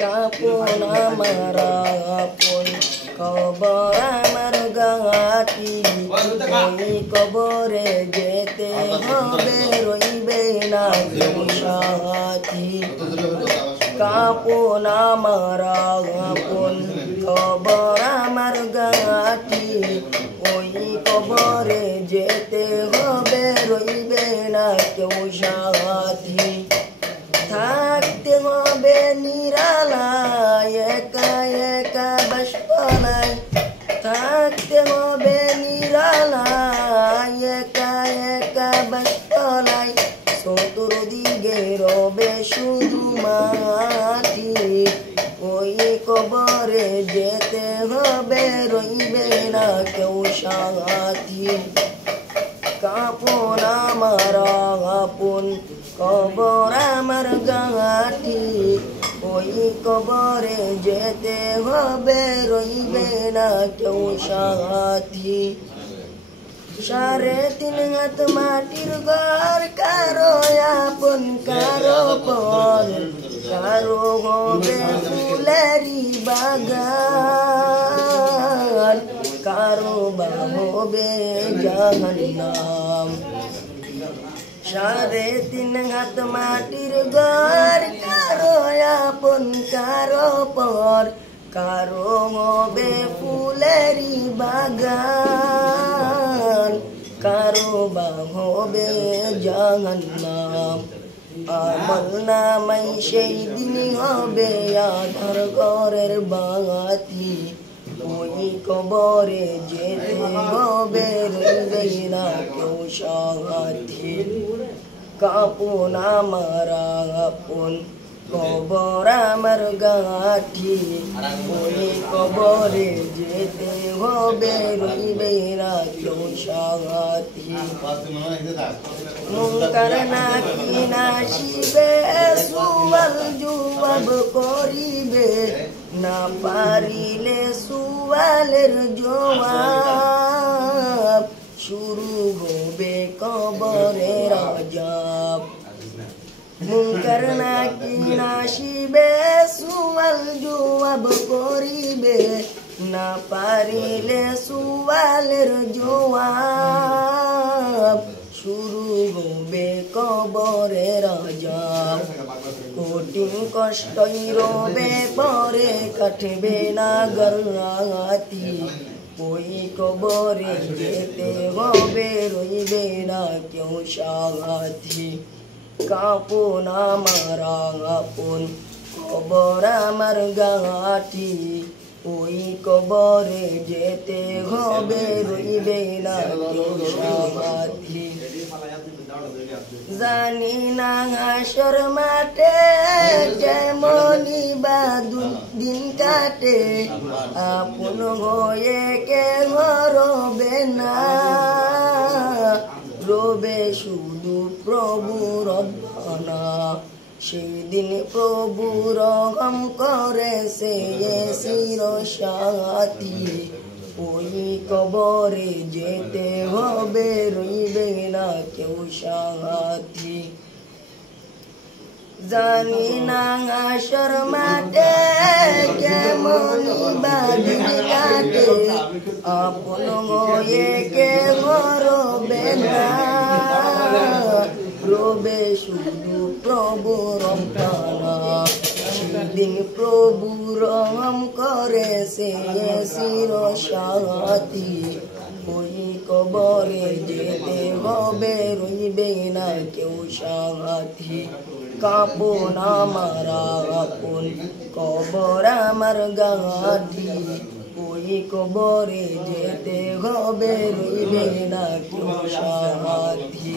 কাপন আমার আপন খবর আমার গাঁটি ওই কবরে যেতে হবে রইবে না সাথী কাপন আমার আপন খবর আমার গাঁটি ওই কবরে যেতে হবে রইবে না কেউ সাথী থাকতে হবে নিরালায় একা একা বাসপালায় থাকতে হবে নিরালায় একা একা বাসপালায় চতুর্দিকে রবে শুধু মাটি ওই কবরে যেতে হবে রইবে না কেউ সাথী কাপন আমার আপন কবর আমার গাঁটি ওই কবরে যেতে হবে রইবে না কেউ সাথী 3.5 হাত মাটির ঘর কারো আপন কারো পর কারো হবে ফুলেরি বাগান কারো বা হবে জাহান্নাম 3.5 হাত মাটির ঘর কারো আপন কারো পর কারো হবে ফুলেরি বাগান কারো বা হবে জাহান্নাম আমল নামাই সেই দিন হবে আধার ঘরের বাতি ওই কবরে যেতে হবে রইবে না কেউ সাথী কাপন আমার আপন কবর আমার গাঁটি ওই কবরে যেতে হবে রইবে না কেউ সাথী মুনকার নাকি নাসিবে সুয়াল জবাব করিবে না পারিলে সুয়ালের জবাব শুরু হবে কবরের আযাব মুনকার নাকি নাসিবে সুয়াল জবাব করিবে না পারিলে সুয়ালের জবাব শুরু হবে কবরের আযাব কঠিন কষ্টই রবে পরে কাটবে না গরাতি ওই কবরে যেতে হবে রইবে না কেউ সাথী কাপন আমার আপন কবর আমার গাঁটি ওই কবরে যেতে হবে রইবে না কেউ সাথী জানি না হাসর মাঠে কেমনি বা দিন কাটে আপন হয়ে কে রবে না রবে শুধু প্রভু রব্বানা সেই দিন প্রভু রহম করে সে চির সাথী ওই কবরে যেতে হবে রইবে না কেউ সাথী জানি না হাসর মাঠে কেমন বাদিন কাটে আপন হয়ে কে রবে না রবে শুধু প্রভু রব্বানা সেদিন প্রভু রহম করে সে চির সাথী ওই কবরে যেতে হবে রইবে না কেউ সাথী কাপন আমার আপন কবর আমার গাঁটি ওই কবরে যেতে হবে রইবে না কেউ সাথী।